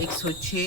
106।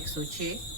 106,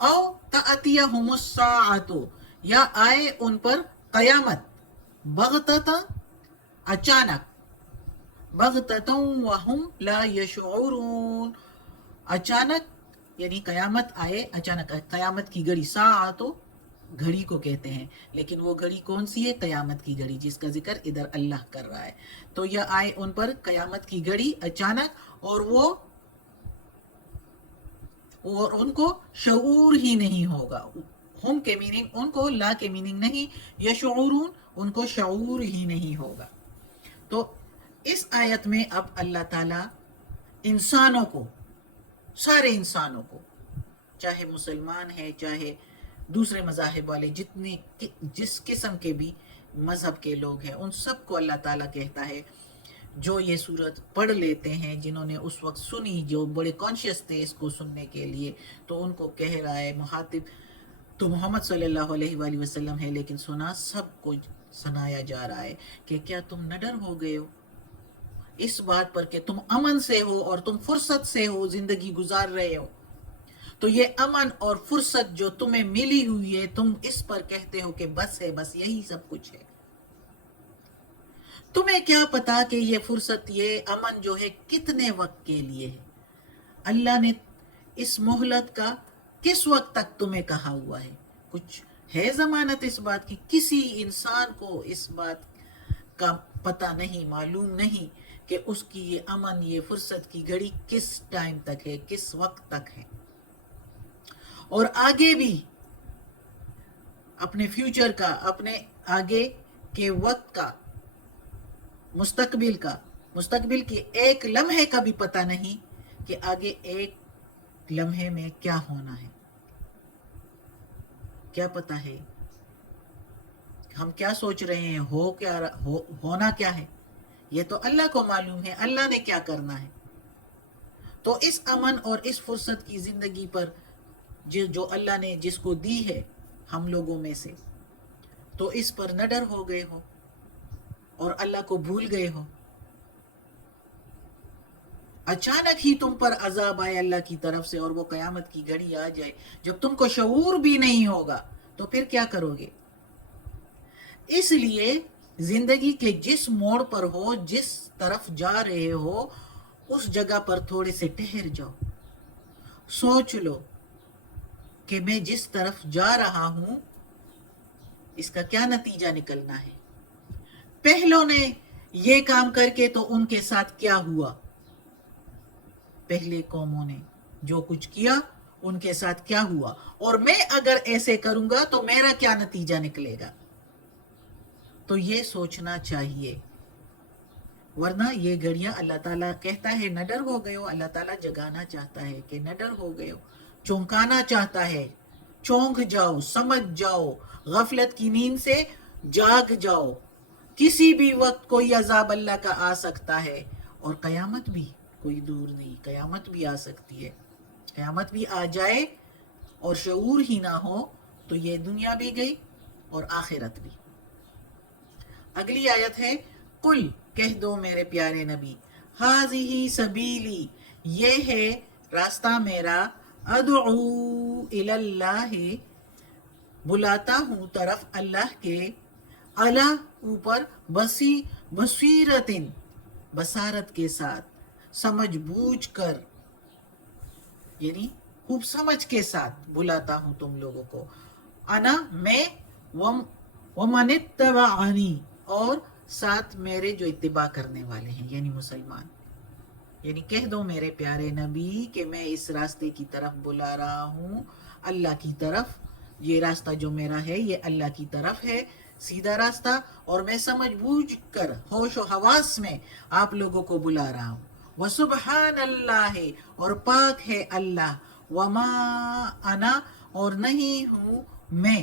او تأتیہم الساعۃ، یا آئے ان پر قیامت، بغتتا، اچانک، بغتتا وہم لا یشعرون، اچانک، یعنی قیامت آئے اچانک، قیامت کی گھڑی، ساعت گھڑی کو کہتے ہیں، لیکن وہ گھڑی کون سی ہے؟ قیامت کی گھڑی، جس کا ذکر ادھر اللہ کر رہا ہے۔ تو یہ آئے ان پر قیامت کی گھڑی اچانک، اور ان کو شعور ہی نہیں ہوگا۔ ہم کے میننگ ان کو، لا کے میننگ نہیں، یشعرون ان کو شعور ہی نہیں ہوگا۔ تو اس آیت میں اب اللہ تعالیٰ انسانوں کو، سارے انسانوں کو، چاہے مسلمان ہیں، چاہے دوسرے مذاہب والے، جس قسم کے بھی مذہب کے لوگ ہیں، ان سب کو اللہ تعالیٰ کہتا ہے، جو یہ صورت پڑھ لیتے ہیں، جنہوں نے اس وقت سنی، جو بڑے کانشیس تھے اس کو سننے کے لیے، تو ان کو کہہ رہا ہے مخاطب تو محمد صلی اللہ علیہ وآلہ وسلم ہے، لیکن سنا سب کو سنایا جا رہا ہے کہ کیا تم نہ ڈر ہو گئے ہو اس بات پر کہ تم امن سے ہو اور تم فرصت سے ہو زندگی گزار رہے ہو، تو یہ امن اور فرصت جو تمہیں ملی ہوئی ہے، تم اس پر کہتے ہو کہ بس ہے، بس یہی سب کچھ ہے۔ تمہیں کیا پتا کہ یہ فرصت، یہ امن جو ہے کتنے وقت کے لیے ہے؟ اللہ نے اس مہلت کا کس وقت تک تمہیں کہا ہوا ہے؟ کچھ ہے ضمانت اس بات کی؟ کسی انسان کو اس بات کا پتہ نہیں، معلوم نہیں کہ اس کی یہ امن، یہ فرصت کی گھڑی کس ٹائم تک ہے، کس وقت تک ہے۔ اور آگے بھی اپنے فیوچر کا، اپنے آگے کے وقت کا، مستقبل کے ایک لمحے کا بھی پتہ نہیں کہ آگے ایک لمحے میں کیا ہونا ہے، کیا پتہ ہے ہم کیا سوچ رہے ہیں، ہونا کیا ہے، یہ تو اللہ کو معلوم ہے، اللہ نے کیا کرنا ہے۔ تو اس امن اور اس فرصت کی زندگی پر جو اللہ نے جس کو دی ہے ہم لوگوں میں سے، تو اس پر نہ ڈر ہو گئے ہو اور اللہ کو بھول گئے ہو؟ اچانک ہی تم پر عذاب آئے اللہ کی طرف سے، اور وہ قیامت کی گھڑی آ جائے جب تم کو شعور بھی نہیں ہوگا، تو پھر کیا کرو گے؟ اس لیے زندگی کے جس موڑ پر ہو، جس طرف جا رہے ہو، اس جگہ پر تھوڑے سے ٹھہر جاؤ، سوچ لو کہ میں جس طرف جا رہا ہوں اس کا کیا نتیجہ نکلنا ہے۔ پہلوں نے یہ کام کر کے تو ان کے ساتھ کیا ہوا، پہلے قوموں نے جو کچھ کیا ان کے ساتھ کیا ہوا، اور میں اگر ایسے کروں گا تو میرا کیا نتیجہ نکلے گا۔ تو یہ سوچنا چاہیے، ورنہ یہ گھڑیاں اللہ تعالیٰ کہتا ہے نہ ڈر ہو گئے ہو، اللہ تعالیٰ جگانا چاہتا ہے کہ نہ ڈر ہو گئے ہو، چونکانا چاہتا ہے، چونک جاؤ، سمجھ جاؤ، غفلت کی نیند سے جاگ جاؤ، کسی بھی وقت کوئی عذاب اللہ کا آ سکتا ہے، اور قیامت بھی کوئی دور نہیں، قیامت بھی آ سکتی ہے، قیامت بھی آ جائے اور شعور ہی نہ ہو تو یہ دنیا بھی گئی اور آخرت بھی۔ اگلی آیت ہے، قل، کہہ دو میرے پیارے نبی، ہاذہ سبیلی، یہ ہے راستہ میرا، ادعو الی اللہ، بلاتا ہوں طرف اللہ کے، علی، اوپر، بصیرت، بصارت کے ساتھ، سمجھ بوجھ کر، یعنی خوب سمجھ کے ساتھ بلاتا ہوں تم لوگوں کو، انا، میں، ومن اتبعنی، اور ساتھ میرے جو اتباع کرنے والے ہیں، یعنی مسلمان۔ یعنی کہہ دو میرے پیارے نبی کہ میں اس راستے کی طرف بلا رہا ہوں، اللہ کی طرف، یہ راستہ جو میرا ہے یہ اللہ کی طرف ہے، سیدھا راستہ، اور میں سمجھ بوجھ کر، ہوش و حواس میں آپ لوگوں کو بلا رہا ہوں۔ وَسُبْحَانَ اللَّهِ، اور پاک ہے اللہ، وَمَا أَنَا، اور نہیں ہوں میں،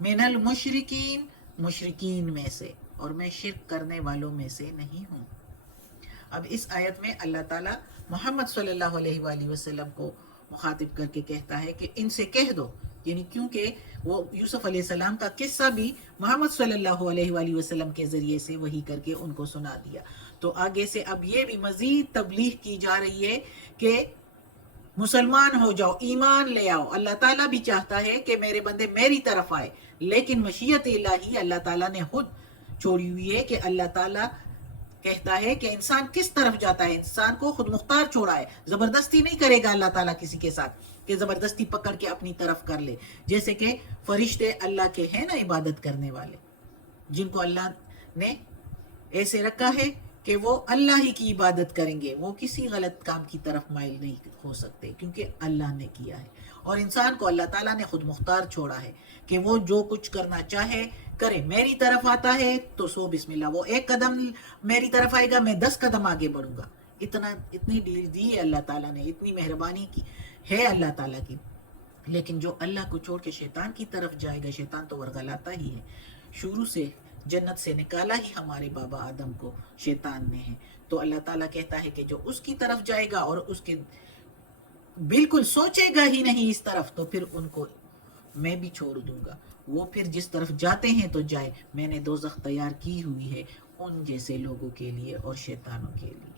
من المشرکین، مشرکین میں سے، اور میں شرک کرنے والوں میں سے نہیں ہوں۔ اب اس آیت میں اللہ تعالیٰ محمد صلی اللہ علیہ وآلہ وسلم کو مخاطب کر کے کہتا ہے کہ ان سے کہہ دو، یعنی کیونکہ وہ یوسف علیہ السلام کا قصہ بھی محمد صلی اللہ علیہ وآلہ وسلم کے ذریعے سے وحی کر کے ان کو سنا دیا، تو آگے سے اب یہ بھی مزید تبلیغ کی جا رہی ہے کہ مسلمان ہو جاؤ، ایمان لے آؤ۔ اللہ تعالیٰ بھی چاہتا ہے کہ میرے بندے میری طرف آئے، لیکن مشیت الہی اللہ تعالیٰ نے خود چھوڑی ہوئی ہے کہ اللہ تعالیٰ کہتا ہے کہ انسان کس طرف جاتا ہے، انسان کو خود مختار چھوڑا ہے، زبردستی نہیں کرے گا اللہ تعالیٰ کسی کے ساتھ کہ زبردستی پکڑ کے اپنی طرف کر لے، جیسے کہ فرشتے اللہ کے ہیں نا عبادت کرنے والے، جن کو اللہ نے ایسے رکھا ہے کہ وہ اللہ ہی کی عبادت کریں گے، وہ کسی غلط کام کی طرف مائل نہیں ہو سکتے کیونکہ اللہ نے کیا ہے۔ اور انسان کو اللہ تعالیٰ نے خود مختار چھوڑا ہے کہ وہ جو کچھ کرنا چاہے کرے۔ میری طرف آتا ہے تو سو بسم اللہ، وہ ایک قدم میری طرف آئے گا، میں 10 قدم آگے بڑھوں گا۔ اتنی ڈیل دی ہے اللہ تعالیٰ نے، اتنی مہربانی کی ہے اللہ تعالیٰ کی۔ لیکن جو اللہ کو چھوڑ کے شیطان کی طرف جائے گا، شیطان تو ورغلاتا ہی ہے، شروع سے جنت سے نکالا ہی ہمارے بابا آدم کو شیطان نے ہے، تو اللہ تعالیٰ کہتا ہے کہ جو اس کی طرف جائے گا اور اس کے بالکل سوچے گا ہی نہیں اس طرف، تو پھر ان کو میں بھی چھوڑ دوں گا، وہ پھر جس طرف جاتے ہیں تو جائے، میں نے دوزخ تیار کی ہوئی ہے ان جیسے لوگوں کے لیے اور شیطانوں کے لیے۔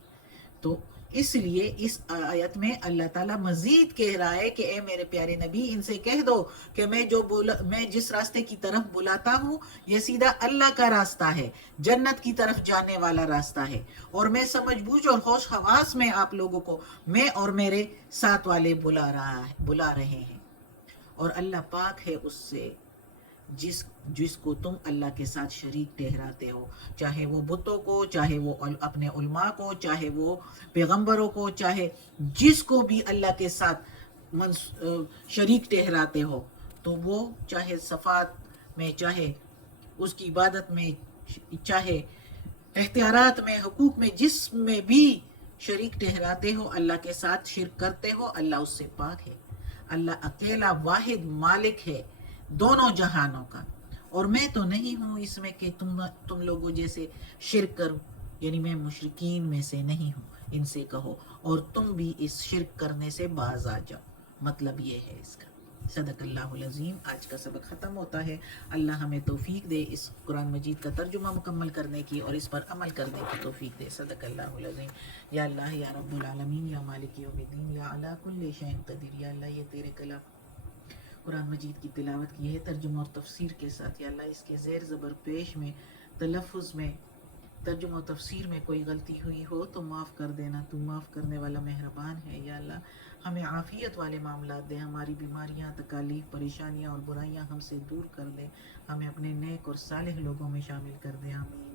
تو اس لیے اس آیت میں اللہ تعالیٰ مزید کہہ رہا ہے کہ اے میرے پیارے نبی، ان سے کہہ دو کہ میں جس راستے کی طرف بلاتا ہوں یہ سیدھا اللہ کا راستہ ہے، جنت کی طرف جانے والا راستہ ہے، اور میں سمجھ بوجھ اور ہوش حواس میں آپ لوگوں کو میں اور میرے ساتھ والے بلا رہے ہیں، اور اللہ پاک ہے اس سے جس کو تم اللہ کے ساتھ شریک ٹھہراتے ہو، چاہے وہ بتوں کو، چاہے وہ اپنے علماء کو، چاہے وہ پیغمبروں کو، چاہے جس کو بھی اللہ کے ساتھ شریک ٹھہراتے ہو، تو وہ چاہے صفات میں، چاہے اس کی عبادت میں، چاہے اختیارات میں، حقوق میں، جس میں بھی شریک ٹھہراتے ہو، اللہ کے ساتھ شرک کرتے ہو، اللہ اس سے پاک ہے۔ اللہ اکیلا واحد مالک ہے دونوں جہانوں کا، اور میں تو نہیں ہوں اس میں کہ تم لوگوں جیسے شرک کرو، یعنی میں مشرکین میں سے نہیں ہوں، ان سے کہو، اور تم بھی اس شرک کرنے سے باز آ جاؤ، مطلب یہ ہے اس کا۔ صدق اللہ العظیم۔ آج کا سبق ختم ہوتا ہے، اللہ ہمیں توفیق دے اس قرآن مجید کا ترجمہ مکمل کرنے کی اور اس پر عمل کرنے کی توفیق دے۔ صدق اللہ العظیم۔ یا اللہ یا رب العالمین یا مالک یوم الدین یا علی کل شیء قدیر، یا اللہ یہ تیرے کلام قرآن مجید کی تلاوت کی ہے ترجمہ اور تفسیر کے ساتھ، یا اللہ اس کے زیر زبر پیش میں، تلفظ میں، ترجمہ و تفسیر میں کوئی غلطی ہوئی ہو تو معاف کر دینا، تو معاف کرنے والا مہربان ہے۔ یا اللہ ہمیں عافیت والے معاملات دے، ہماری بیماریاں، تکالیف، پریشانیاں اور برائیاں ہم سے دور کر دے، ہمیں اپنے نیک اور صالح لوگوں میں شامل کر دے، آمین۔